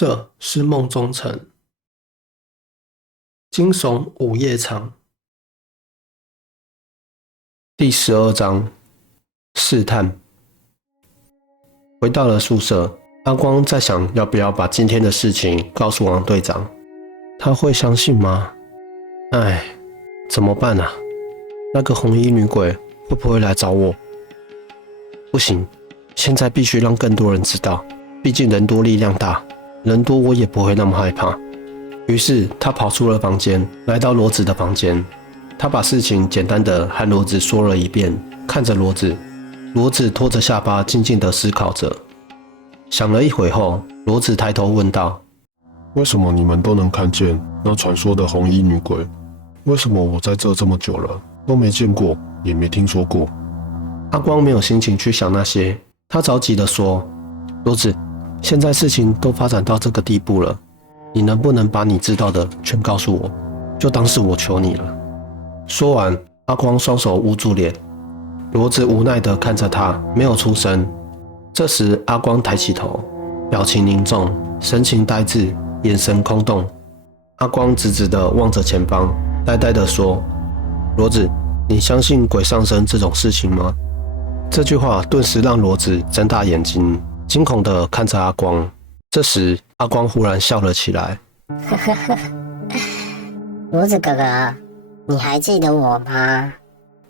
这是梦中城，惊悚午夜场，第12章试探。回到了宿舍，阿光在想要不要把今天的事情告诉王队长，他会相信吗？哎，怎么办啊？那个红衣女鬼会不会来找我？不行，现在必须让更多人知道，毕竟人多力量大，人多我也不会那么害怕。于是他跑出了房间，来到罗子的房间。他把事情简单的和罗子说了一遍，看着罗子，罗子拖着下巴静静的思考着。想了一会后，罗子抬头问道：为什么你们都能看见那传说的红衣女鬼？为什么我在这么久了都没见过，也没听说过？阿光没有心情去想那些，他着急地说：罗子，现在事情都发展到这个地步了，你能不能把你知道的全告诉我，就当是我求你了。说完，阿光双手捂住脸，罗子无奈地看着他，没有出声。这时阿光抬起头，表情凝重，神情呆滞，眼神空洞。阿光直直地望着前方，呆呆地说：罗子，你相信鬼上身这种事情吗？这句话顿时让罗子睁大眼睛，惊恐地看着阿光。这时阿光忽然笑了起来。罗子哥哥，你还记得我吗？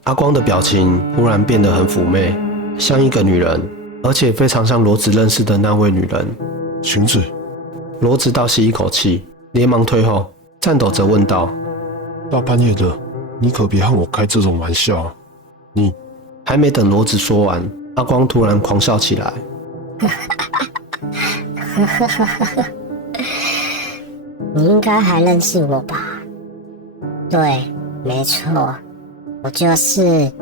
阿光的表情忽然变得很妩媚，像一个女人，而且非常像罗子认识的那位女人。晴子，罗子倒吸一口气，连忙退后，颤抖着问道：大半夜的，你可别和我开这种玩笑啊！你……还没等罗子说完，阿光突然狂笑起来。你应该还认识我吧？对，没错，我就是……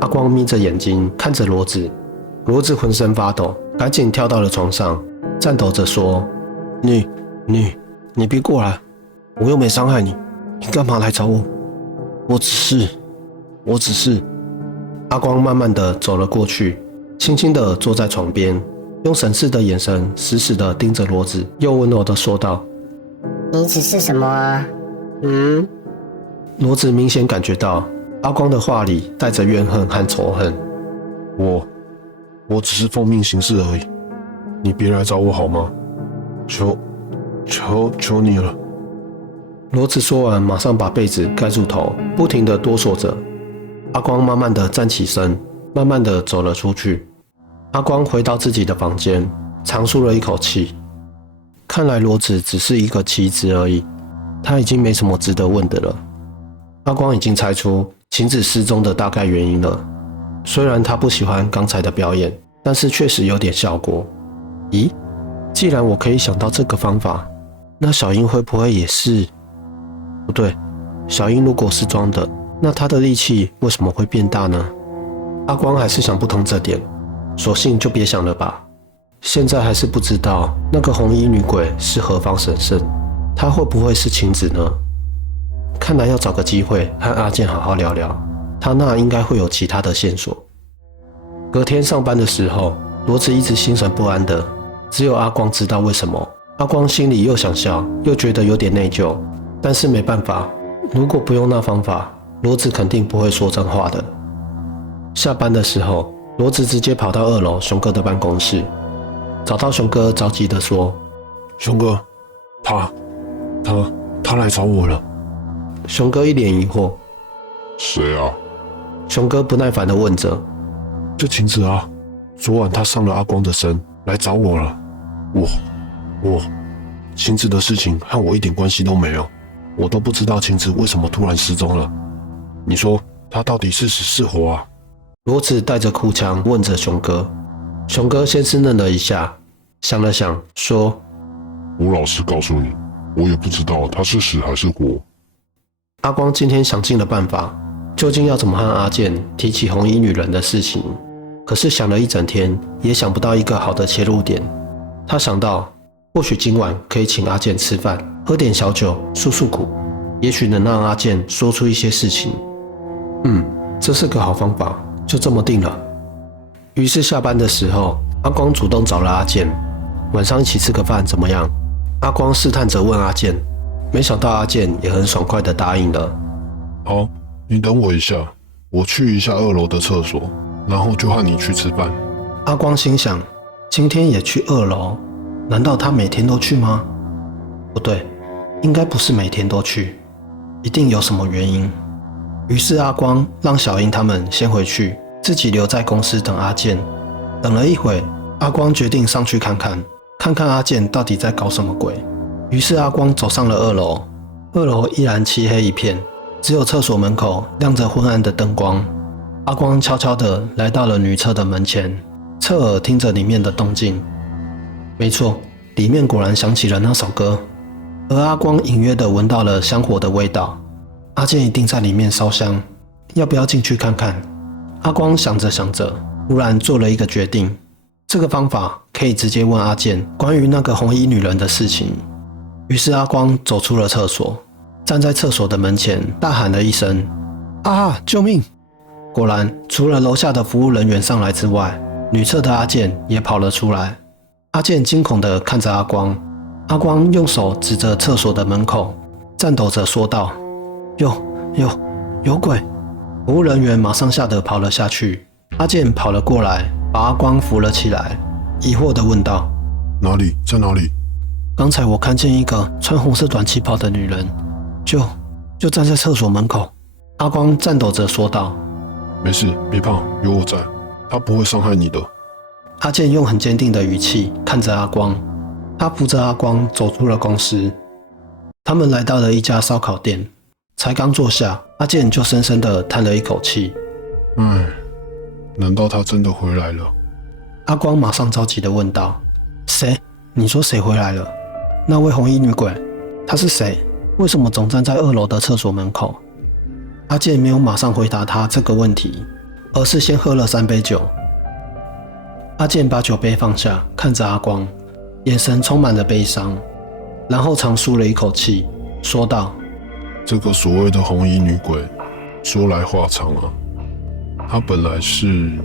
阿光眯着眼睛看着罗子，罗子浑身发抖，赶紧跳到了床上，颤抖着说：你别过来，我又没伤害你，你干嘛来找我？我只是……阿光慢慢的走了过去，轻轻的坐在床边，用审视的眼神死死的盯着罗子，又温柔的说道：你只是什么啊？罗子明显感觉到阿光的话里带着怨恨和仇恨。我只是奉命行事而已，你别来找我好吗？求你了。罗子说完，马上把被子盖住头，不停的哆嗦着。阿光慢慢的站起身，慢慢的走了出去。阿光回到自己的房间，长舒了一口气。看来罗子只是一个棋子而已，他已经没什么值得问的了。阿光已经猜出晴子失踪的大概原因了，虽然他不喜欢刚才的表演，但是确实有点效果。咦，既然我可以想到这个方法，那小樱会不会也是？不对，小樱如果是装的，那她的力气为什么会变大呢？阿光还是想不通这点，索性就别想了吧。现在还是不知道那个红衣女鬼是何方神圣，她会不会是晴子呢？看来要找个机会和阿健好好聊聊，他那应该会有其他的线索。隔天上班的时候，罗子一直心神不安的，只有阿光知道为什么。阿光心里又想笑，又觉得有点内疚，但是没办法，如果不用那方法，罗子肯定不会说真话的。下班的时候，罗子直接跑到2楼熊哥的办公室，找到熊哥，着急的说：熊哥，他来找我了。熊哥一脸疑惑：谁啊？熊哥不耐烦的问着：就晴子啊，昨晚他上了阿光的身，来找我了。晴子的事情和我一点关系都没有，我都不知道晴子为什么突然失踪了。你说他到底是死是活啊？罗子带着哭腔问着熊哥。熊哥先是愣了一下，想了想说：我老实告诉你，我也不知道他是死还是活。阿光今天想尽了办法，究竟要怎么和阿健提起红衣女人的事情，可是想了一整天，也想不到一个好的切入点。他想到，或许今晚可以请阿健吃饭，喝点小酒，诉诉苦，也许能让阿健说出一些事情。这是个好方法，就这么定了。于是下班的时候，阿光主动找了阿健，晚上一起吃个饭怎么样？阿光试探着问阿健，没想到阿健也很爽快地答应了。好，你等我一下，我去一下2楼的厕所，然后就和你去吃饭。阿光心想，今天也去2楼，难道他每天都去吗？不对，应该不是每天都去，一定有什么原因。于是阿光让小英他们先回去，自己留在公司等阿健。等了一会，阿光决定上去看看阿健到底在搞什么鬼。于是阿光走上了2楼，2楼依然漆黑一片，只有厕所门口亮着昏暗的灯光。阿光悄悄地来到了女厕的门前，侧耳听着里面的动静。没错，里面果然响起了那首歌，而阿光隐约地闻到了香火的味道。阿健一定在里面烧香，要不要进去看看？阿光想着想着，忽然做了一个决定。这个方法可以直接问阿健关于那个红衣女人的事情。于是阿光走出了厕所，站在厕所的门前，大喊了一声：“啊！救命！”果然，除了楼下的服务人员上来之外，女厕的阿健也跑了出来。阿健惊恐地看着阿光，阿光用手指着厕所的门口，颤抖着说道：“有鬼！”服务人员马上吓得跑了下去。阿健跑了过来，把阿光扶了起来，疑惑地问道：“哪里？在哪里？”刚才我看见一个穿红色短旗袍的女人，就站在厕所门口。阿光颤抖着说道：“没事，别怕，有我在，他不会伤害你的。”阿健用很坚定的语气看着阿光，他扶着阿光走出了公司。他们来到了一家烧烤店，才刚坐下，阿健就深深地叹了一口气。唉，难道他真的回来了？阿光马上着急地问道：“谁？你说谁回来了？那位红衣女鬼，她是谁？为什么总站在2楼的厕所门口？”阿健没有马上回答他这个问题，而是先喝了3杯酒。阿健把酒杯放下，看着阿光，眼神充满了悲伤，然后长舒了一口气，说道：“这个所谓的红衣女鬼，说来话长啊。她本来是